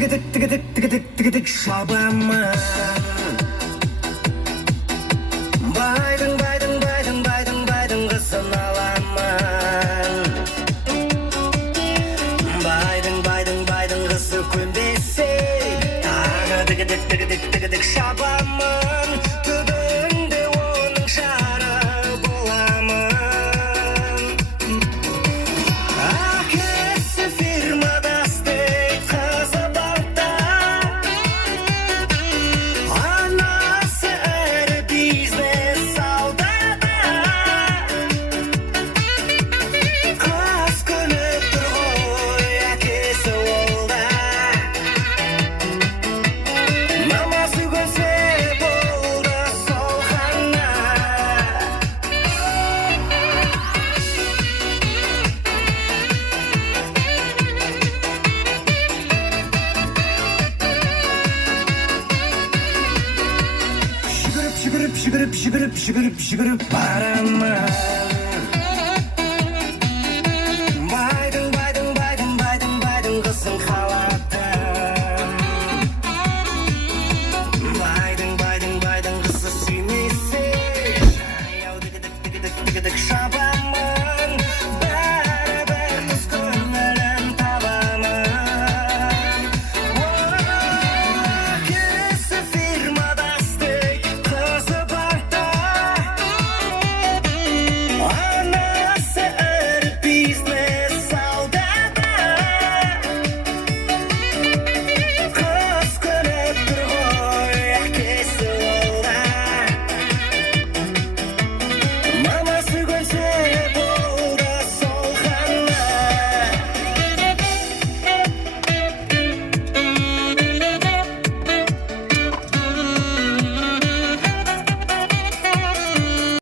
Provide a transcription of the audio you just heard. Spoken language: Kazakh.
тігідік шабамын. Байдың қызын аламын. Байдың қызы көнбесе, тағы тігідік шабамын. Түбінде оның жары боламын. Әкесі фирмада істейді қызы балта. Анасы ірі бизнес саудада. Қыз күліп тұр ғой әкесі олда. Мамасы көрсе болды сол ғана. Жүгіріп барамын.